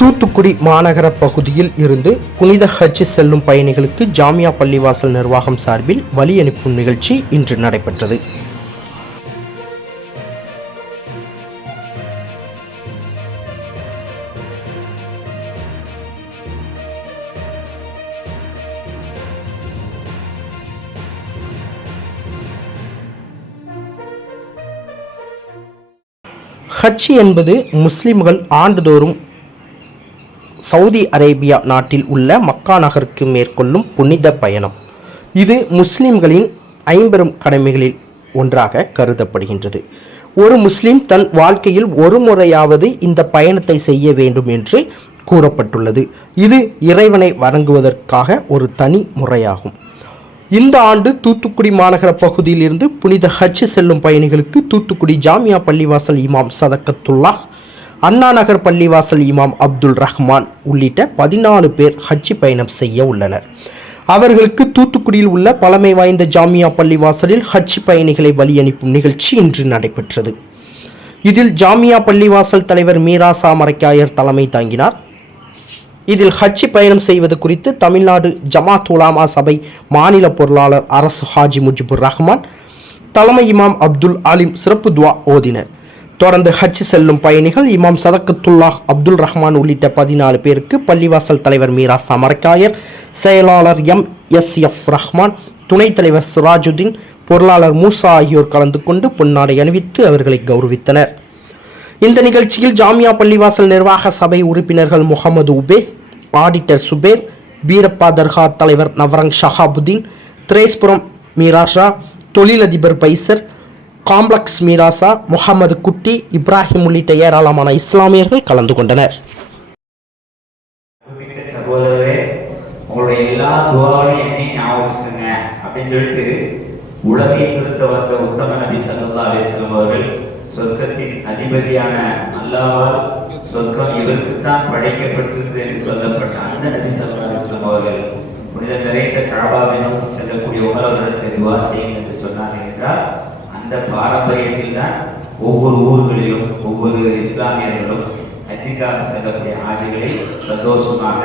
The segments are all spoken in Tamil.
தூத்துக்குடி மாநகர பகுதியில் இருந்து புனித ஹஜ் செல்லும் பயணிகளுக்கு ஜாமியா பள்ளிவாசல் நிர்வாகம் சார்பில் வழி அனுப்பும் நிகழ்ச்சி இன்று நடைபெற்றது. ஹஜ் என்பது முஸ்லிம்கள் ஆண்டுதோறும் சவுதி அரேபியா நாட்டில் உள்ள மக்கா நகருக்கு மேற்கொள்ளும் புனித பயணம். இது முஸ்லிம்களின் ஐம்பெரும் கடமைகளில் ஒன்றாக கருதப்படுகின்றது. ஒரு முஸ்லிம் தன் வாழ்க்கையில் ஒரு முறையாவது இந்த பயணத்தை செய்ய வேண்டும் என்று கூறப்பட்டுள்ளது. இது இறைவனை வணங்குவதற்காக ஒரு தனி முறையாகும். இந்த ஆண்டு தூத்துக்குடி மாநகர பகுதியிலிருந்து புனித ஹஜ் செல்லும் பயணிகளுக்கு தூத்துக்குடி ஜாமியா பள்ளிவாசல் இமாம் சதக்கத்துல்லா அண்ணா நகர் பள்ளிவாசல் இமாம் அப்துல் ரஹ்மான் உள்ளிட்ட பதினாலு பேர் ஹஜ் பயணம் செய்ய உள்ளனர். அவர்களுக்கு தூத்துக்குடியில் உள்ள பழமை வாய்ந்த ஜாமியா பள்ளிவாசலில் ஹஜ் பயணிகளை வழி அனுப்பும் நிகழ்ச்சி இன்று நடைபெற்றது. இதில் ஜாமியா பள்ளிவாசல் தலைவர் மீரா சாமரைக்காயர் தலைமை தாங்கினார். இதில் ஹஜ் பயணம் செய்வது குறித்து தமிழ்நாடு ஜமாத் உலாமா சபை மாநில பொருளாளர் அரசு ஹாஜி முஜிபுர் ரஹ்மான் தலைமை இமாம் அப்துல் ஆலிம் சிறப்பு துவா ஓதினர். தொடர்ந்து ஹஜ் செல்லும் பயணிகள் இமாம் சதக்கத்துல்லாஹ் அப்துல் ரஹ்மான் உள்ளிட்ட பதினாலு பேருக்கு பள்ளிவாசல் தலைவர் மீரா சமரக்காயர் செயலாளர் எம் எஸ் எஃப் ரஹ்மான் துணைத் தலைவர் சிராஜுதீன் பொருளாளர் மூசா ஆகியோர் கலந்து கொண்டு பொன்னாடை அணிவித்து அவர்களை கௌரவித்தனர். இந்த நிகழ்ச்சியில் ஜாமியா பள்ளிவாசல் நிர்வாக சபை உறுப்பினர்கள் முகமது உபேஸ் ஆடிட்டர் சுபேர் வீரப்பா தர்கா தலைவர் நவரங் ஷஹாபுதீன் திரேஸ்புரம் மீராஷா தொழிலதிபர் பைசர் காம்ப்ளெக்ஸ் மீராசா முகமது குட்டி இப்ராஹிம் உள்ளிட்ட ஏராளமான இஸ்லாமியர்கள் கலந்து கொண்டனர். உங்களுடைய எல்லா துவாவையும் என்னையும் ஞாபகம் அப்படின்னு சொல்லிட்டு உலகை திருத்த வந்த உத்தம நபி சல்லா அலிஸ்லாம் அவர்கள் சொர்க்கத்தின் அதிபதியான அல்லாவால் சொர்க்கம் இவருக்குத்தான் படைக்கப்பட்டிருந்தது என்று சொல்லப்பட்ட அந்த நபி சல்லா அலிஸ்லாம் அவர்கள் புனித நிறைந்த கழபாவை நோக்கி செல்லக்கூடிய உணர்வுகளுக்கு துவா செய்யும் என்று சொன்னார்கள் என்றால் அந்த பாரம்பரியத்தில் தான் ஒவ்வொரு ஊர்களிலும் ஒவ்வொரு இஸ்லாமியர்களும் அச்சிக்காக செல்லக்கூடிய ஆட்சிகளை சந்தோஷமாக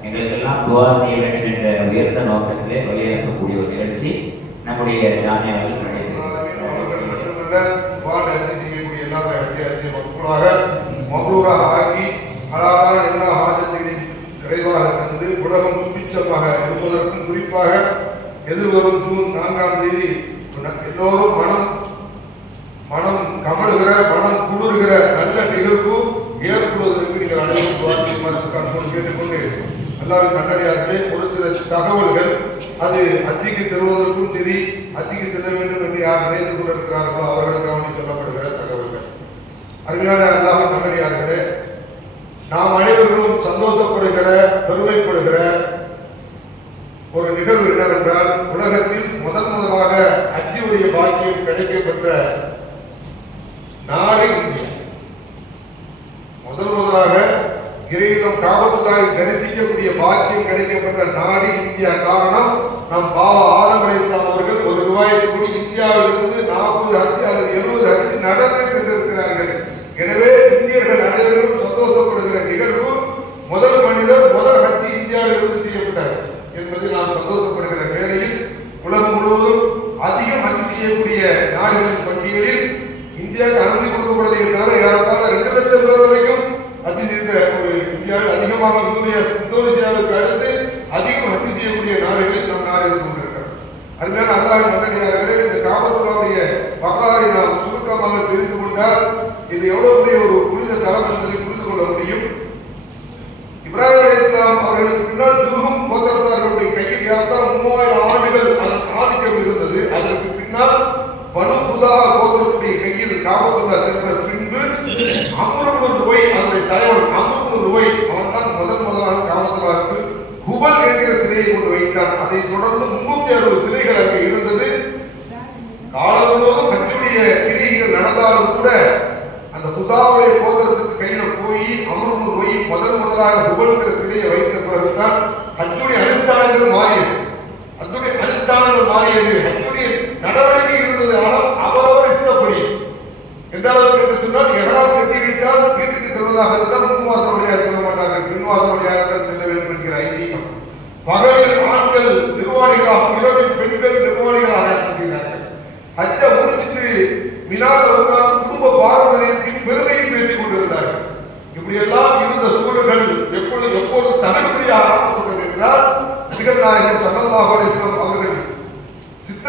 எங்களுக்கெல்லாம் துவா செய்ய வேண்டும் என்ற உயர்ந்த நோக்கத்திலே வழியனுப்பக்கூடிய ஒரு நிகழ்ச்சி நம்முடைய ஜாமியாவில் அவர்கள் நடைபெறுகிறது செய்யக்கூடிய எல்லா ஹஜ்ஜி ஹஜ்ஜி மக்களாக மபூராக ஆக்கி அழகான எல்லா ஹாஜத்தையும் விரைவாக உலகம் சுபிச்சமாக இருப்பதற்கும் குறிப்பாக எதிர்வரும் ஜூன் நான்காம் தேதி எல்லோரும் மனம் மனம் கமழுகிற மனம் குளிர்கிற நல்ல நிகழ்வு ஏற்படுவதற்கு நீங்கள் அனைவரும் வாசிக்குமாறு கேட்டுக்கொண்டு எல்லாரும் நல்லடியார்களே ஒரு சில தகவல்கள். அது அத்திக்கு செல்வதற்கும் சரி அத்திக்கு செல்ல வேண்டும் என்று யார் நினைத்து கொண்டிருக்கிறார்களோ அவர்களுக்காக சொல்லப்படுகிற தகவல்கள். அருமையான எல்லாரும் நல்லடியார்களே நாம் அனைவரும் சந்தோஷப்படுகிற பெருமைப்படுகிற ஒரு நிகழ்வு என்னவென்றால் உலகத்தில் முதன் முதலாக அஜியுடைய பாக்கியம் கிடைக்கப்பெற்ற நாளை இந்தியா. முதல் முதலாக இறையிலும் காபத்துல்லாவை தரிசிக்கக்கூடிய பாக்கியம் கிடைக்கப்பட்ட நாடு இந்தியா. காரணம் நம் பாவா ஆதம் அலைஹிஸ்ஸலாம் அவர்கள் ஒரு ரூபாய்க்கு கூடி இந்தியாவிலிருந்து நாற்பது அச்சு அல்லது எழுபது அச்சு நடந்து சென்றிருக்கிறார்கள். எனவே இந்தியர்கள் அனைவரும் சந்தோஷப்படுகிற நிகழ்வு முதல் மனிதர் முதல் ஹஜ்ஜி இந்தியாவிலிருந்து செய்யப்பட்ட ஹஜ் என்பது நாம் சந்தோஷப்படுகிற வேளையில் உலகம் முழுவதும் அதிகம் ஹஜ் செய்யக்கூடிய நாடுகளின் பட்டியலில் இந்தியாவுக்கு அனுமதி கொடுக்கப்படுவதை தவிர ஏறத்தாழ ரெண்டு லட்சம் பேர் வரைக்கும் ஹஜ் செய்த ஒரு இந்தியாவில் அதிகமாக இந்தோனேசியா இந்தோனேசியாவுக்கு அடுத்து அதிகம் ஹஜ் செய்யக்கூடிய நாடுகளில் நம் நாடு இருந்து கொண்டிருக்கிறோம் அதனால அல்லாஹ் நல்லடியார்களே இந்த காபத்துல்லாவுடைய வரலாறை நாம் சுருக்கமாக தெரிந்து கொண்டால் இது எவ்வளவு பெரிய ஒரு புனித தரம் என்பதை புரிந்து கொள்ள முடியும். இப்ராஹிம் அலி இஸ்லாம் அவர்களுக்கு பின்னால் ஜுருகும் கோத்தரத்தார்களுடைய கையில் ஏறத்தால் மூவாயிரம் ஆண்டுகள் அதன் ஆதிக்கம் இருந்தது. அதற்கு பின்னால் பனு புசா கோத்தரத்துடைய கையில் காபத்துல்லா சென்ற பின்பு அம்ருபுல் ருவை அந்த தலைவன் அம்ருபுல் ருவை அவன் தான் முதன் முதலாக காபத்துல்லாவுக்கு குபல் என்கிற சிலையை கொண்டு வைத்தான். அதைத் தொடர்ந்து முன்னூத்தி அறுபது சிலைகள் அங்கே இருந்தது. காலம் முழுவதும் ஹஜ்ஜுடைய கிரிகள் நடந்தாலும் கூட அந்த புசாவுடைய கோத்திரத்துக்கு கையில போய் அமர்வு போய் முதல் முதலாக புகழ்கிற சிலையை வைத்த பிறகுதான் ஹஜ்ஜுடைய அனுஷ்டானங்கள் மாறியது. ஹஜ்ஜுடைய அனுஷ்டானங்கள் மாறியது. நடவடிக்கை இருந்தது ஆனால் அவரவர் இஷ்டப்படி. எந்த அளவுக்கு என்று சொன்னால் எகலாம் கட்டிவிட்டால் வீட்டுக்கு செல்வதாக இருந்தால் முன்வாசல் வழியாக செல்ல மாட்டார்கள். பின்வாசல் வழியாக தான் செல்ல வேண்டும் என்கிற ஐதீகம். பகலில் ஆண்கள் நிர்வாணிகளாக இரவில் பெண்கள் நிர்வாணிகளாக ஹஜ் செய்தார்கள். அச்ச முடிச்சிட்டு மினால உட்கார்ந்து குடும்ப பாரம்பரியத்தின் பெருமையை பேசிக் கொண்டிருந்தார்கள். இப்படியெல்லாம் இருந்த சூழல்கள் எப்பொழுது எப்போது தகடுபடியாக ஆக்கப்பட்டது என்றால் நபிகள் நாயகம் ஸல்லல்லாஹு அவர்கள்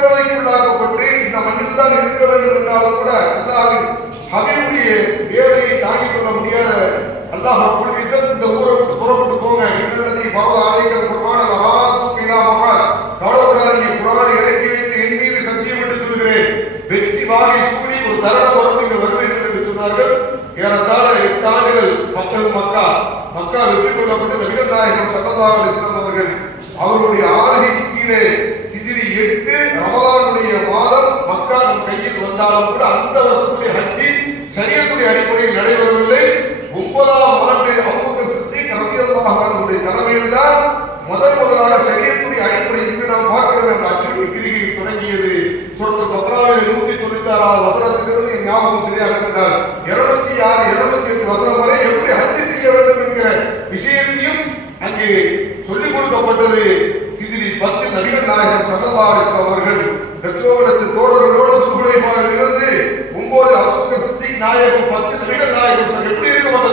சித்திரவதைக்குள்ளாக்கப்பட்டு இந்த மண்ணில் தான் இருக்க வேண்டும் என்றாலும் கூட அல்லாவின் ஹபீபுடைய வேலையை தாங்கிக் கொள்ள முடியாத அல்லாஹ் ரப்பல் இந்த ஊரை விட்டு புறப்பட்டு போங்க. இன்னல்லதி ஃபரத அலைக்கல் குர்ஆன லஹாத்து இலா மஹால் கவலைப்படாதீங்க குர்ஆனை இறக்கி வைத்து என் மீது சத்தியம் என்று சொல்கிறேன். வெற்றி வாகை சூடி ஒரு தருணம் வரும் நீங்கள் வருவீர்கள் என்று சொன்னார்கள். ஏறத்தாழ எட்டு ஆண்டுகள் மக்கள் மக்கா. மக்கா வெற்றி கொள்ளப்பட்டு நபிகள் நாயகம் ஸல்லல்லாஹு இஸ்லாம் அவர்கள் அவருடைய ஆளுகைக்கு கீழே ஹிஜ்ரி எட்டு ரமலானுடைய மாதம் மக்கா நம் கையில் வந்தாலும் கூட அந்த வருஷத்துடைய ஹஜ்ஜி சரியத்துடைய அடிப்படையில் நடைபெறவில்லை. ஒன்பதாம் ஆண்டு அபூபக்கர் சித்தி ரலியல்லாஹு தலைமையில் தான் முதல் முதலாக சரியத்துடைய அடிப்படையில் இன்று நாம் பார்க்கிறோம் அந்த அச்சுறுத்தல் கிரிகை தொடங்கியது. சூரத்துல் பக்ராவில் நூத்தி தொண்ணூத்தி ஆறாவது வசனத்திலிருந்து என் ஞாபகம் சரியாக இருந்தால் இருநூத்தி ஆறு இருநூத்தி எட்டு வசனம் வரை எப்படி ஹஜ்ஜி செய்ய வேண்டும் என்கிற விஷயத்தையும் அங்கே சொல்லிக் கொடுக்கப்பட்டது. இதில் பத்து நபிகள் நாயகம் ஸல்லல்லாஹு அவர்கள் லட்சோப தோழர்களோடு துருகுலைபாவில் இருந்து ஒன்பது அப்புக்கு சித்திக் நாயகம் பத்து நிமிடம் நாயகம் எப்படி இருக்கும் அந்த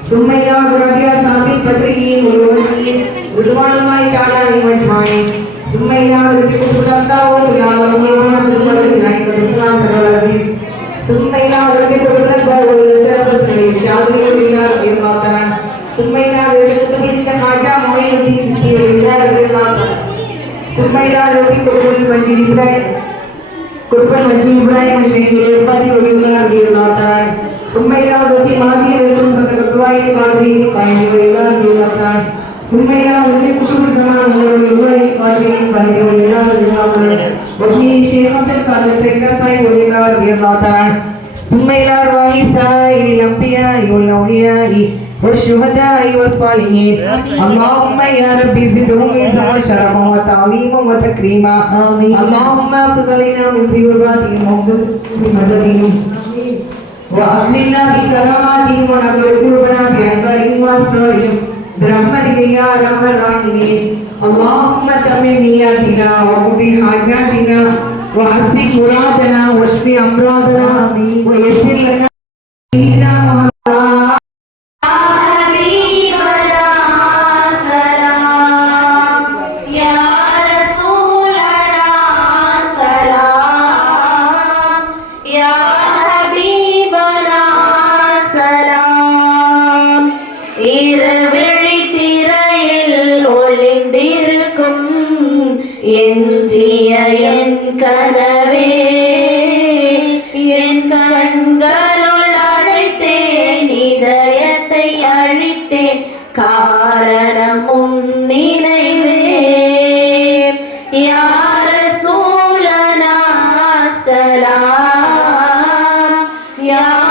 ثم إلى أزواج أصحاب البدريين والوهيين رضوان الله تعالى عليهم أجمعين ثم إلى أزواج كتب الأبطال والعالمين وعبد الملك يعني قد سر العزيز ثم إلى أزواج كتب الأكبر والشرف الشاذلي بالله رضي الله تعالى ثم إلى أزواج كتب الخواجة معين الدين سكي بالله رضي الله تعالى ثم إلى اللهم يا رب زدهم عزما شرفا وتعليما وتكريما. اللهم اغفر لنا من في عبادهم وفي مددهم. وأغننا بكراماتهم ونبر قلوبنا بأنوارهم وأسرارهم برحمتك يا أرحم الراحمين اللهم تمم نياتنا وقضي حاجاتنا وحسن مرادنا، واشف أمراضنا، ويسر لنا தோன்றிய என் கதவே என் கண்களுள் அழைத்தேன் இதயத்தை அழித்தேன் காரணம் உன் நினைவே. யார சூழனா சலாம் யார்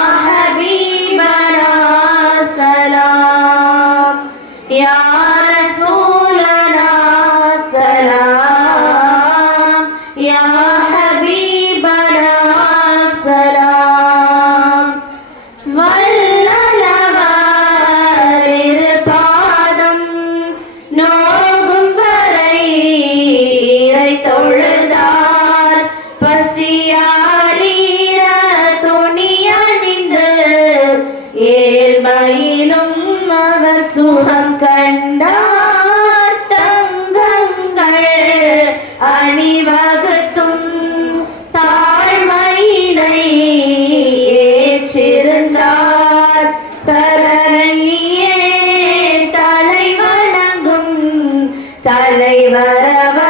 ஏற்றிருந்தார்